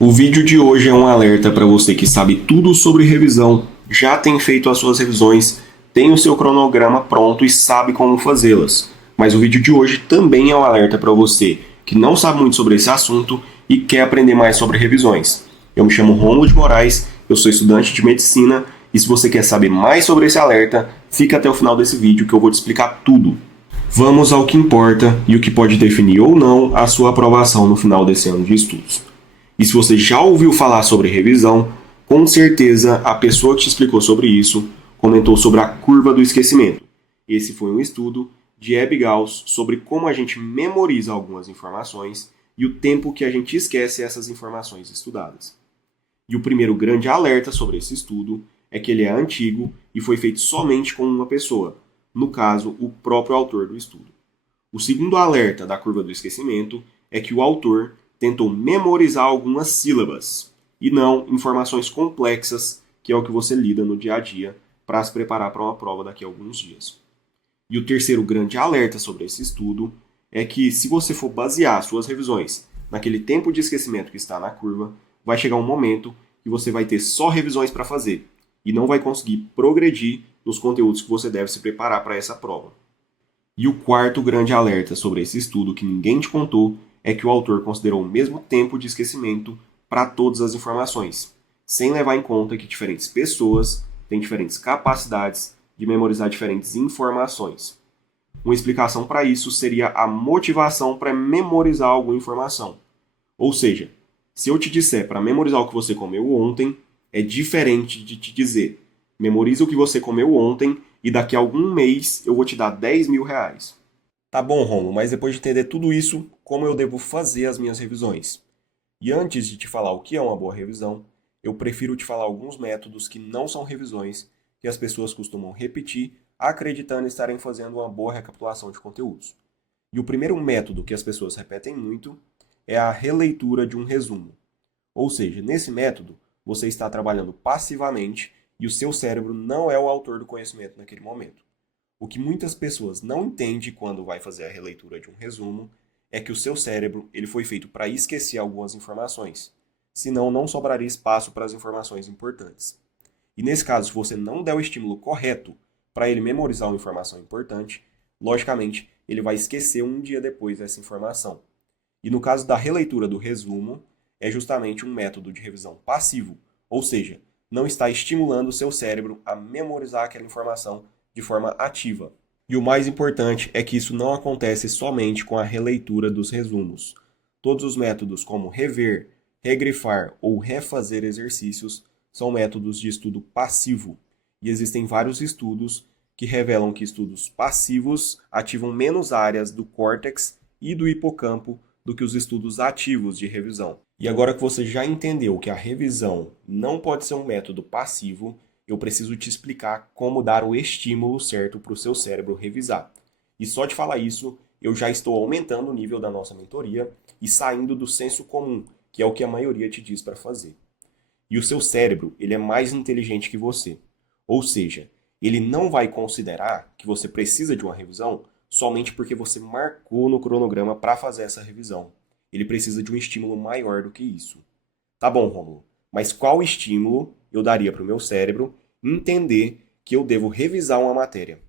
O vídeo de hoje é um alerta para você que sabe tudo sobre revisão, já tem feito as suas revisões, tem o seu cronograma pronto e sabe como fazê-las. Mas o vídeo de hoje também é um alerta para você que não sabe muito sobre esse assunto e quer aprender mais sobre revisões. Eu me chamo Rômulo de Moraes, eu sou estudante de medicina e se você quer saber mais sobre esse alerta, fica até o final desse vídeo que eu vou te explicar tudo. Vamos ao que importa e o que pode definir ou não a sua aprovação no final desse ano de estudos. E se você já ouviu falar sobre revisão, com certeza a pessoa que te explicou sobre isso comentou sobre a curva do esquecimento. Esse foi um estudo de Ebbinghaus sobre como a gente memoriza algumas informações e o tempo que a gente esquece essas informações estudadas. E o primeiro grande alerta sobre esse estudo é que ele é antigo e foi feito somente com uma pessoa, no caso, o próprio autor do estudo. O segundo alerta da curva do esquecimento é que o autor tentou memorizar algumas sílabas e não informações complexas, que é o que você lida no dia a dia para se preparar para uma prova daqui a alguns dias. E o terceiro grande alerta sobre esse estudo é que se você for basear suas revisões naquele tempo de esquecimento que está na curva, vai chegar um momento que você vai ter só revisões para fazer e não vai conseguir progredir nos conteúdos que você deve se preparar para essa prova. E o quarto grande alerta sobre esse estudo que ninguém te contou é que o autor considerou o mesmo tempo de esquecimento para todas as informações, sem levar em conta que diferentes pessoas têm diferentes capacidades de memorizar diferentes informações. Uma explicação para isso seria a motivação para memorizar alguma informação. Ou seja, se eu te disser para memorizar o que você comeu ontem, é diferente de te dizer memoriza o que você comeu ontem e daqui a algum mês eu vou te dar 10 mil reais. Tá bom, Romulo, mas depois de entender tudo isso, como eu devo fazer as minhas revisões? E antes de te falar o que é uma boa revisão, eu prefiro te falar alguns métodos que não são revisões, que as pessoas costumam repetir, acreditando estarem fazendo uma boa recapitulação de conteúdos. E o primeiro método que as pessoas repetem muito é a releitura de um resumo. Ou seja, nesse método, você está trabalhando passivamente e o seu cérebro não é o autor do conhecimento naquele momento. O que muitas pessoas não entendem quando vai fazer a releitura de um resumo é que o seu cérebro ele foi feito para esquecer algumas informações, senão não sobraria espaço para as informações importantes. E nesse caso, se você não der o estímulo correto para ele memorizar uma informação importante, logicamente ele vai esquecer um dia depois dessa informação. E no caso da releitura do resumo, é justamente um método de revisão passivo, ou seja, não está estimulando o seu cérebro a memorizar aquela informação de forma ativa. E o mais importante é que isso não acontece somente com a releitura dos resumos. Todos os métodos como rever, regrifar ou refazer exercícios são métodos de estudo passivo. E existem vários estudos que revelam que estudos passivos ativam menos áreas do córtex e do hipocampo do que os estudos ativos de revisão. E agora que você já entendeu que a revisão não pode ser um método passivo, eu preciso te explicar como dar o estímulo certo para o seu cérebro revisar. E só de falar isso, eu já estou aumentando o nível da nossa mentoria e saindo do senso comum, que é o que a maioria te diz para fazer. E o seu cérebro, ele é mais inteligente que você. Ou seja, ele não vai considerar que você precisa de uma revisão somente porque você marcou no cronograma para fazer essa revisão. Ele precisa de um estímulo maior do que isso. Tá bom, Rômulo, mas qual estímulo eu daria para o meu cérebro entender que eu devo revisar uma matéria?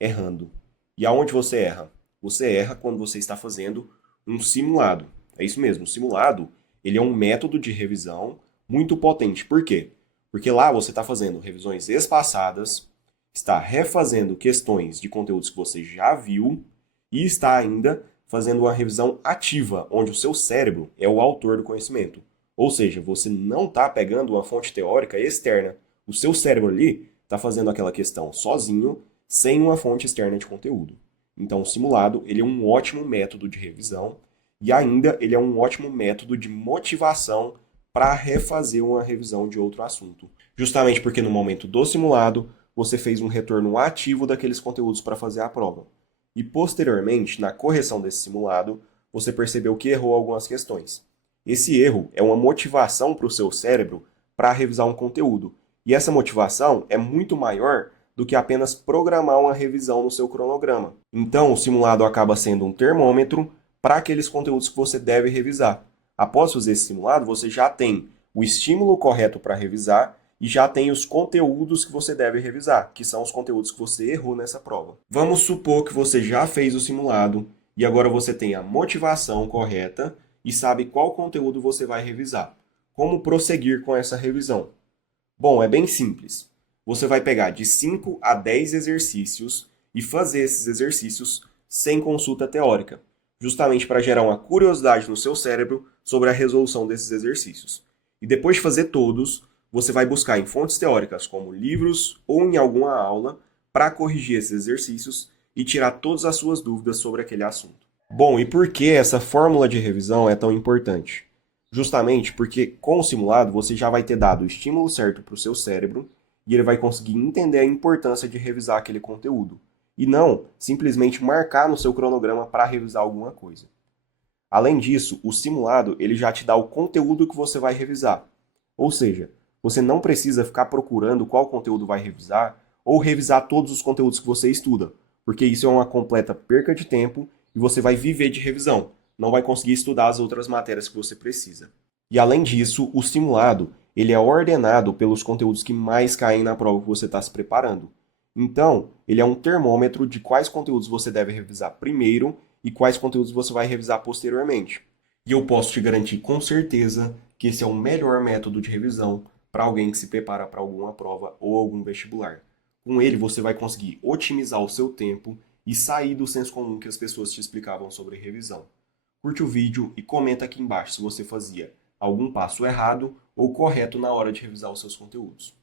Errando. E aonde você erra? Você erra quando você está fazendo um simulado. É isso mesmo, o simulado ele é um método de revisão muito potente. Por quê? Porque lá você está fazendo revisões espaçadas, está refazendo questões de conteúdos que você já viu e está ainda fazendo uma revisão ativa, onde o seu cérebro é o autor do conhecimento. Ou seja, você não está pegando uma fonte teórica externa. O seu cérebro ali está fazendo aquela questão sozinho, sem uma fonte externa de conteúdo. Então, o simulado ele é um ótimo método de revisão e ainda ele é um ótimo método de motivação para refazer uma revisão de outro assunto. Justamente porque no momento do simulado, você fez um retorno ativo daqueles conteúdos para fazer a prova. E posteriormente, na correção desse simulado, você percebeu que errou algumas questões. Esse erro é uma motivação para o seu cérebro para revisar um conteúdo. E essa motivação é muito maior do que apenas programar uma revisão no seu cronograma. Então, o simulado acaba sendo um termômetro para aqueles conteúdos que você deve revisar. Após fazer esse simulado, você já tem o estímulo correto para revisar e já tem os conteúdos que você deve revisar, que são os conteúdos que você errou nessa prova. Vamos supor que você já fez o simulado e agora você tem a motivação correta e sabe qual conteúdo você vai revisar. Como prosseguir com essa revisão? Bom, é bem simples. Você vai pegar de 5 a 10 exercícios e fazer esses exercícios sem consulta teórica, justamente para gerar uma curiosidade no seu cérebro sobre a resolução desses exercícios. E depois de fazer todos, você vai buscar em fontes teóricas, como livros ou em alguma aula, para corrigir esses exercícios e tirar todas as suas dúvidas sobre aquele assunto. Bom, e por que essa fórmula de revisão é tão importante? Justamente porque com o simulado você já vai ter dado o estímulo certo para o seu cérebro e ele vai conseguir entender a importância de revisar aquele conteúdo. E não simplesmente marcar no seu cronograma para revisar alguma coisa. Além disso, o simulado ele já te dá o conteúdo que você vai revisar. Ou seja, você não precisa ficar procurando qual conteúdo vai revisar ou revisar todos os conteúdos que você estuda, porque isso é uma completa perca de tempo e você vai viver de revisão, não vai conseguir estudar as outras matérias que você precisa. E além disso, o simulado ele é ordenado pelos conteúdos que mais caem na prova que você está se preparando. Então, ele é um termômetro de quais conteúdos você deve revisar primeiro e quais conteúdos você vai revisar posteriormente. E eu posso te garantir com certeza que esse é o melhor método de revisão para alguém que se prepara para alguma prova ou algum vestibular. Com ele, você vai conseguir otimizar o seu tempo e sair do senso comum que as pessoas te explicavam sobre revisão. Curte o vídeo e comenta aqui embaixo se você fazia algum passo errado ou correto na hora de revisar os seus conteúdos.